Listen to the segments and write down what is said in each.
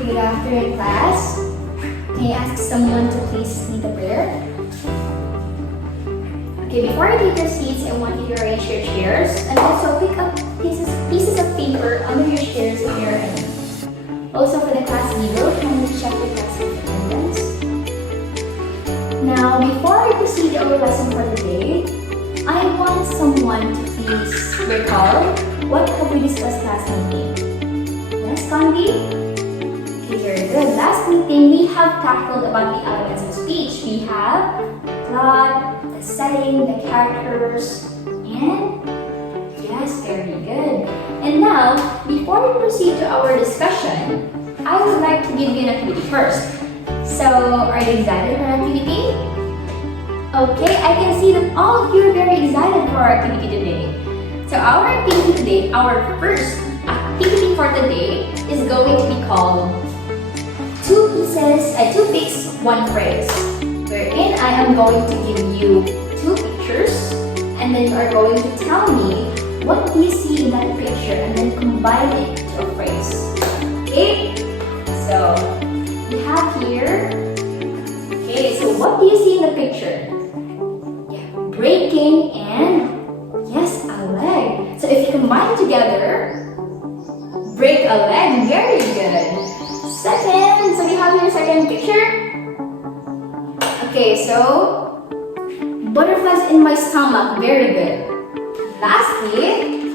Good afternoon, class. May I ask someone to please lead the prayer? Okay, before you take your seats, I want you to arrange your chairs and also pick up pieces of paper under your chairs if you're in. Also for the class leader, can we check the class attendance? Now, before we proceed our lesson for today, I want someone to please recall what have we discussed last meeting. Yes, Candy? Okay, very good. Last meeting, we have tackled about the elements of speech. We have plot, the setting, the characters, and yes, very good. And now, before we proceed to our discussion, I would like to give you an activity first. So, are you excited for an activity? Okay, I can see that all of you are very excited for our activity today. So our activity today, our first activity for today is going to be called two pics, one phrase. Wherein I am going to give you two pictures and then you are going to tell me what do you see in that picture and then combine it to a phrase. Okay? So we have here. Okay, so what do you see in the picture? Yeah, breaking and yes, a leg. So if you combine together, break a leg, very good. Second, so we have your second picture. Okay, so butterflies in my stomach, very good. Lastly,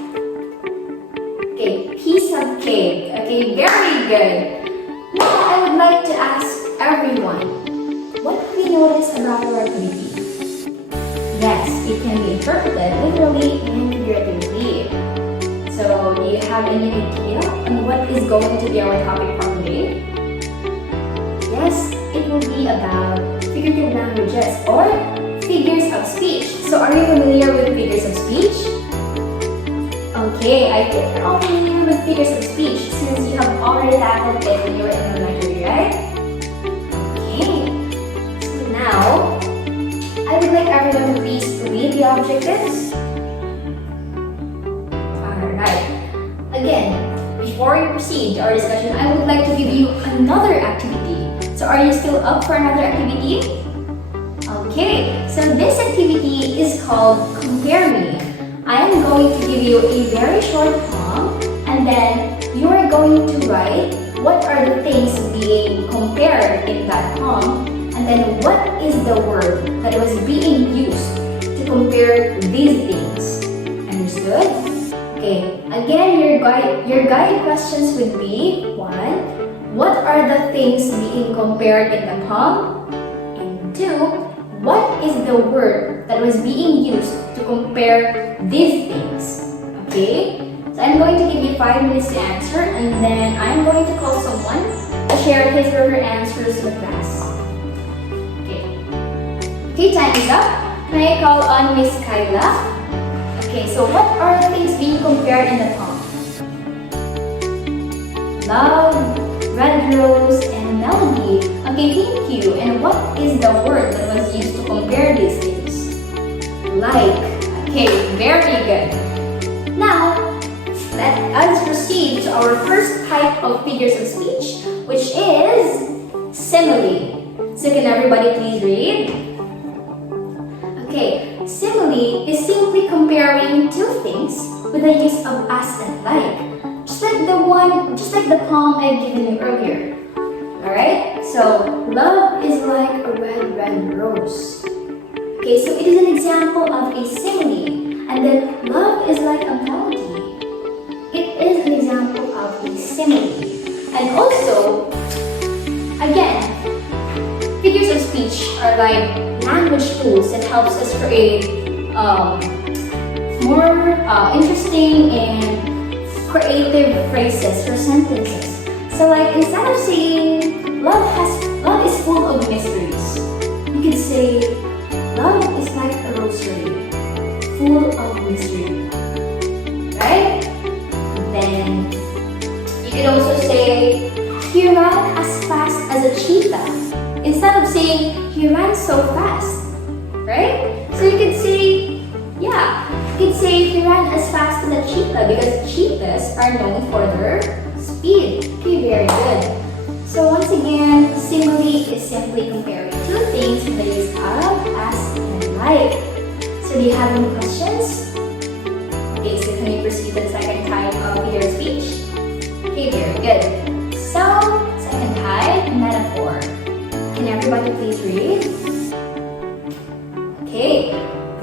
okay, piece of cake. Okay, very good. Now I would like to ask everyone, what have you noticed about our activity? Yes, it can be interpreted literally and figuratively. So, do you have any idea on what is going to be our topic for today? Yes, it will be about figurative languages or figures of speech. So, are you familiar with figures of speech? Okay, I think you're all familiar with figures of speech since you have already tackled it when you were in elementary, right? Okay, so now, I would like everyone to please read the objectives. Alright. Again, before we proceed to our discussion, I would like to give you another activity. So are you still up for another activity? Okay, so this activity is called Compare Me. I am going to give you a very short poem and then you are going to write what are the things being compared in that poem and then what is the word that was being used to compare these things. Understood? Okay, again, your guide questions would be 1. What are the things being compared in the poem? And 2. What is the word that was being used to compare these things? Okay? So I'm going to give you 5 minutes to answer and then I'm going to call someone to share his or her answers with class. Okay, time is up. May I call on Miss Kyla? Okay, so what are the things being compared in the poem? Love, red rose, and melody. Okay, thank you. And what is the word that was used to compare these things? Like. Okay, very good. Now, let us proceed to our first type of figures of speech, which is simile. So can everybody please read? Okay, simile is simply comparing two things with the use of as and like. Just like the poem I've given you earlier. Alright? So, love is like a red rose. Okay, so it is an example of a simile. And then, love is like a melody. It is an example of a simile. And also, again, figures of speech are like language tools that helps us create more interesting and creative phrases or sentences. So like instead of saying love is full of mysteries, you could say love is like a rosary, full of mystery. Right? Then you could also say he ran as fast as a cheetah. Instead of saying he ran so fast, right? So you could say, you could say he ran as fast as a cheetah because cheetahs are known for their speed. Okay, very good. is simply comparing two things with the use of as and like. So do you have any questions? Okay, so can we proceed to the second type of figure of speech? Okay, very good. So, second type, metaphor. Can everybody please read? Okay,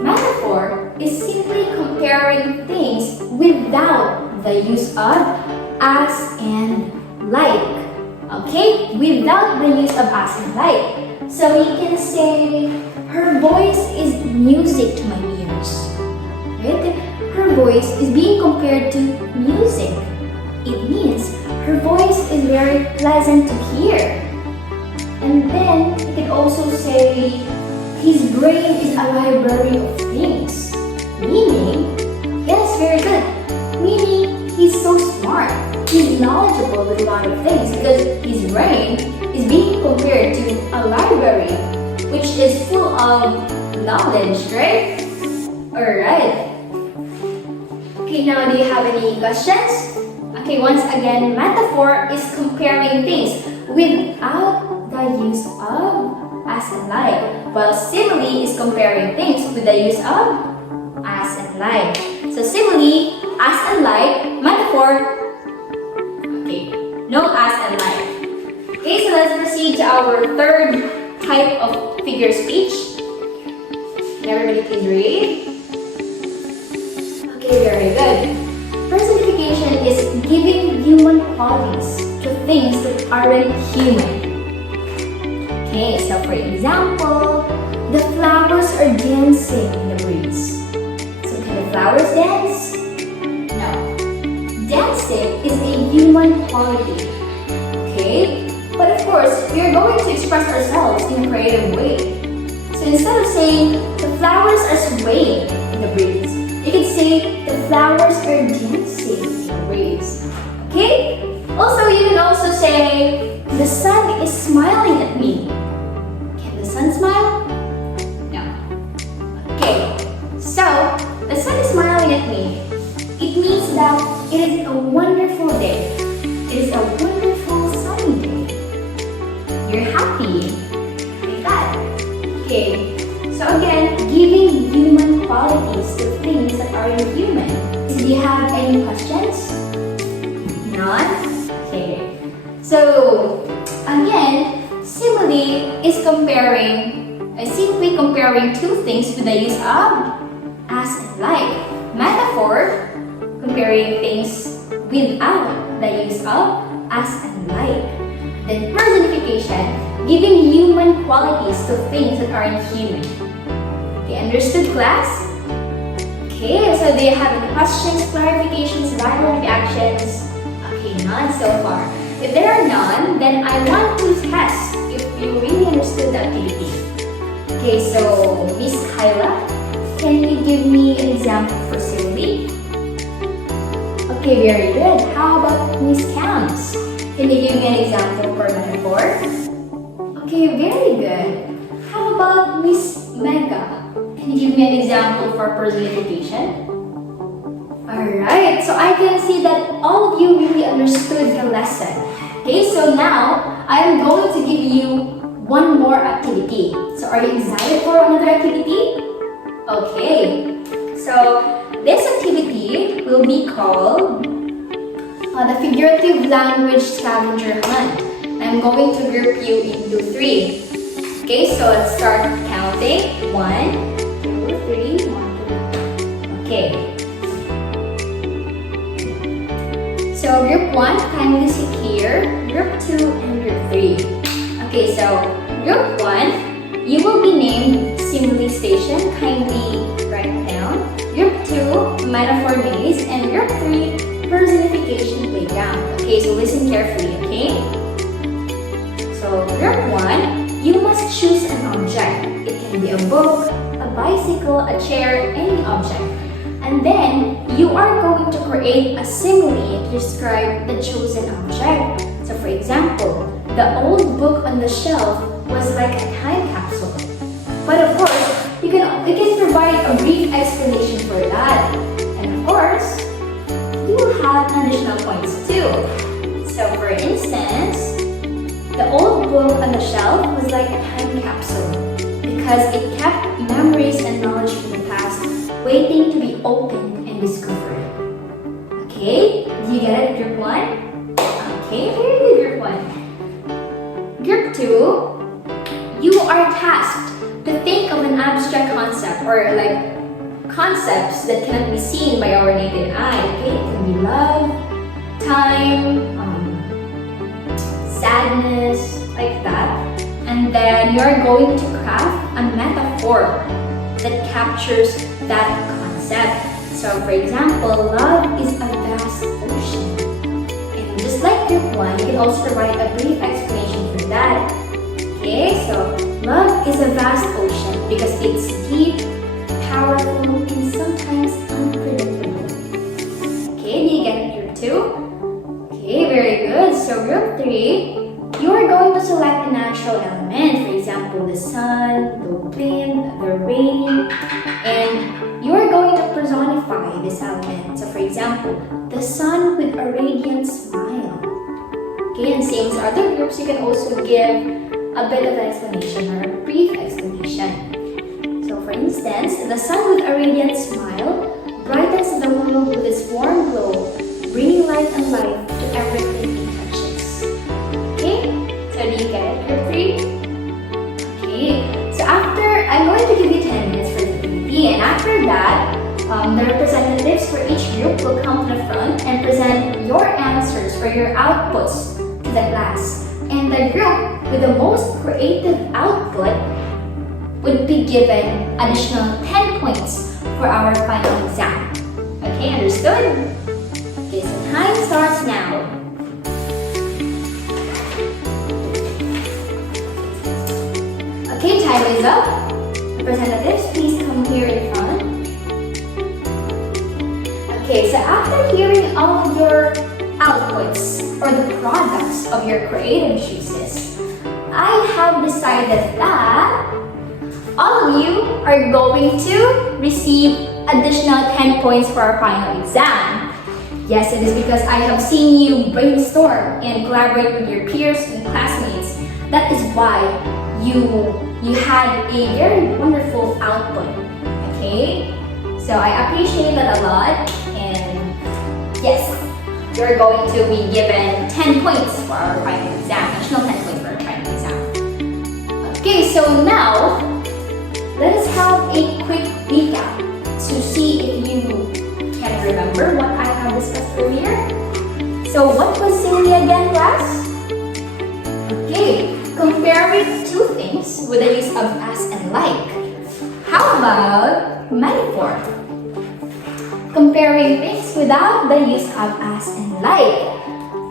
metaphor is simply comparing things without the use of as and like. Okay, without the use of as and like. So you can say, her voice is music to my ears. Right? Her voice is being compared to music. It means her voice is very pleasant to hear. And then you can also say, his brain is a library of things. Meaning, yes, very good. Meaning, he's so smart. He's knowledgeable with a lot of things because his brain is being compared to a library which is full of knowledge, right? Alright. Okay, now do you have any questions? Okay, once again, metaphor is comparing things without the use of as and like, while simile is comparing things with the use of as and like. So simile, as and like, metaphor, okay, no as and like. Okay, so let's proceed to our third type of figure of speech. Can everybody please read? Okay, very good. Personification is giving human qualities to things that aren't human. Okay, so for example, the flowers are dancing in the breeze. So can the flowers dance? No. Dancing is a human quality. Okay? But of course, we are going to express ourselves in a creative way. So instead of saying, the flowers are swaying in the breeze, you can say, the flowers are dancing in the breeze. Okay? Also, you can also say, the sun is smiling at me. Can the sun smile? No. Okay, so the sun is smiling at me. It means that it is a wonderful day. It is a wonderful sunny day. You're happy. Like that. Okay, so again, giving human qualities to things that aren't human. Do you have any questions? None? Okay. So, again, simile is simply comparing two things with the use of as and like. Metaphor, comparing things without the use of as and like. Then personification, giving human qualities to things that aren't human. Okay, understood, class? Okay, so do you have any questions, clarifications, viral reactions? Okay, none so far. If there are none, then I want to test if you really understood the activity. Okay, so Miss Kyla, can you give me an example for simile? Okay, very good. How about Miss Cams? Can you give me an example for metaphor? Okay, very good. How about Miss Mega? Can you give me an example for personification? Alright, so I can see that all of you really understood the lesson. Okay, so now I am going to give you one more activity. So are you excited for another activity? Okay, so this activity will be called the figurative language scavenger hunt. I'm going to group you into 3. Okay, so let's start counting. 1, 2, 3, 1, 2. Okay. So group 1, kindly sit here. Group 2 and group 3. Okay, so group 1, you will be named Simile Station. Kindly write it down. Group 2, Metaphor Maze. And group 3, Personification Playground. Okay, so listen carefully, okay? So group 1, you must choose an object. It can be a book, a bicycle, a chair, any object. And then you are going to create a simile to describe the chosen object. So for example, the old book on the shelf was like a time capsule. But of course, you can provide a brief explanation for that. And of course, you will have additional points too. So for instance, the old book on the shelf was like a time capsule because it kept memories and knowledge from the past waiting to be opened and discovered. Okay, do you get it, group 1? Okay, very good, group 1. Group 2, you are tasked to think of an abstract concept or like concepts that cannot be seen by our naked eye. Okay, it can be love, time, sadness, like that. And then you're going to craft a metaphor that captures that concept. So for example, love is a vast ocean. And just like group 1, you can also provide a brief explanation for that. Okay, so love is a vast ocean because it's deep, powerful, and sometimes unpredictable. Okay, do you get it, group 2? Okay, very good. So group 3, you are going to select a natural element, for example, the sun, the wind, the rain, and you are going to personify this element. So for example, the sun with a radiant smile. Okay, and same as other groups, you can also give a bit of an explanation or a brief explanation. So for instance, the sun with a radiant smile brightens the world with its warm glow, bringing light and life to everything it touches. Okay, so do you get it, group 3? Okay, so after, I'm going to give you 10 minutes for the activity, and after that, the representatives for each group will come to the front and present your answers or your outputs to the class. And the group with the most creative output would be given additional 10 points for our final exam. Okay, understood? Okay, so time starts now. Okay, time is up. Representatives, please come here in front. Okay, so after hearing all of your outputs or the products of your creative choices, I have decided that all of you are going to receive additional 10 points for our final exam. Yes, it is because I have seen you brainstorm and collaborate with your peers and classmates. That is why you had a very wonderful output. Okay? So I appreciate that a lot, and yes, you're going to be given 10 points for our final exam, additional 10 points for our final exam. Okay, so now, let us have a quick recap to see if you can remember what I have discussed earlier. So what was Simile again, class? Okay, comparing two things with the use of as and like. How about metaphor? Comparing things without the use of as and like.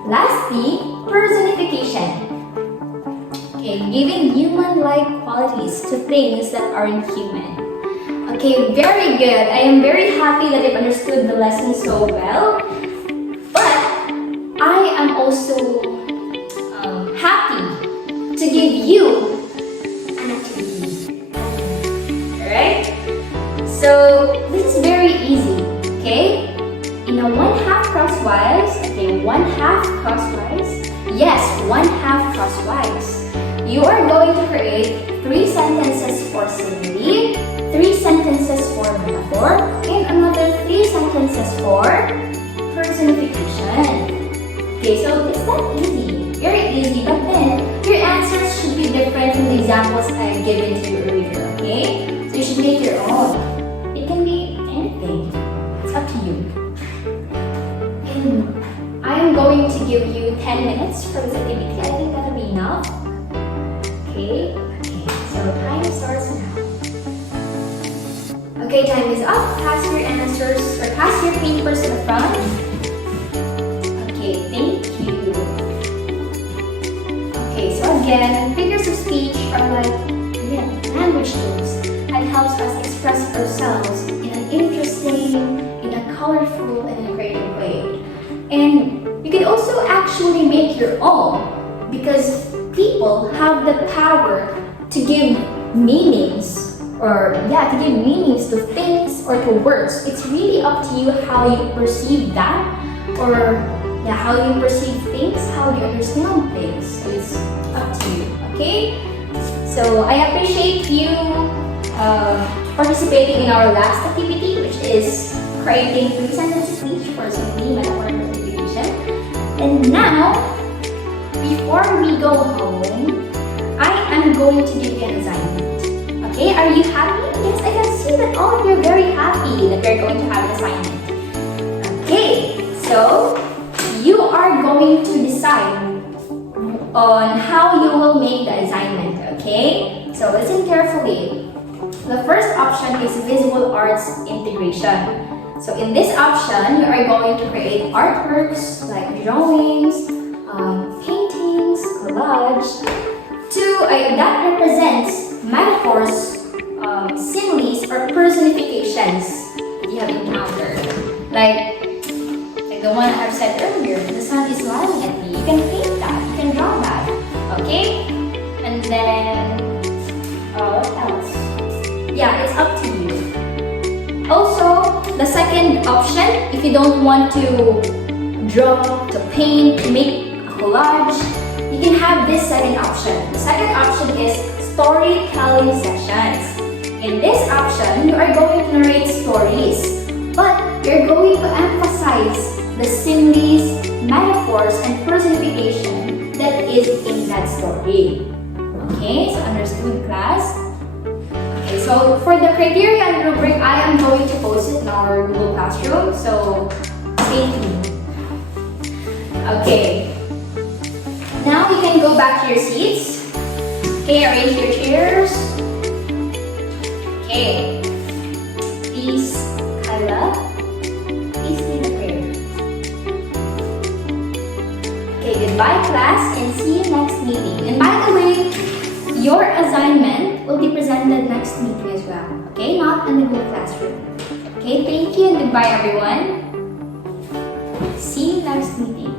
Lastly, personification. Okay, giving human-like qualities to things that aren't human. Okay, very good. I am very happy that you've understood the lesson so well. But I am also happy to give you an activity. Alright? So, this is very easy. Okay? In a 1/2 crosswise, okay, 1/2 crosswise, yes, 1/2 crosswise, you are going to create 3 sentences for simile, 3 sentences for metaphor, and another 3 sentences for personification. Okay, so it's not easy, very easy, but then your answers should be different from the examples I've given to you earlier, okay? So you should make your own. It can be anything. It's up to you. And I am going to give you 10 minutes for this activity. I think that'll be enough. Okay, so time starts now. Okay, time is up. Pass your answers or pass your papers to the front. Okay, thank you. Okay, so again, figures of speech are like language tools that helps us express ourselves in an interesting, in a colorful, and in a creative way. And you can also actually make your own because people have the power to give meanings to give meanings to things or to words. It's really up to you how you perceive that or how you perceive things, how you understand things. So it's up to you, okay? So I appreciate you participating in our last activity, which is creating 3 sentences each for Simile, metaphor, and personification. And now, before we go home, I am going to give you an assignment. Okay, are you happy? Yes, I can see that all of you are very happy that we're going to have an assignment. Okay, so you are going to decide on how you will make the assignment, okay? So listen carefully. The first option is visual arts integration. So in this option, you are going to create artworks like drawings, paintings, collage, that represents metaphors, similes, or personifications that you have encountered. Like the one I've said earlier, the sun is smiling at me. You can paint that, you can draw that, okay? And then, what else? Yeah, it's up to you. Also, the second option, if you don't want to draw, to paint, to make a collage, you can have this second option. The second option is storytelling sessions. In this option, you are going to narrate stories, but you're going to emphasize the similes, metaphors, and personification that is in that story. Okay, so understood, class? Okay, so for the criteria and rubric, I am going to post it in our Google Classroom, so stay tuned. Okay, now you can go back to your seats. Okay, arrange your chairs. Okay, please, Kyla, please lead the prayer. Okay, goodbye class and see you next meeting. And by the way, your assignment will be presented next meeting as well. Okay, not in the Google Classroom. Okay, thank you and goodbye everyone. See you next meeting.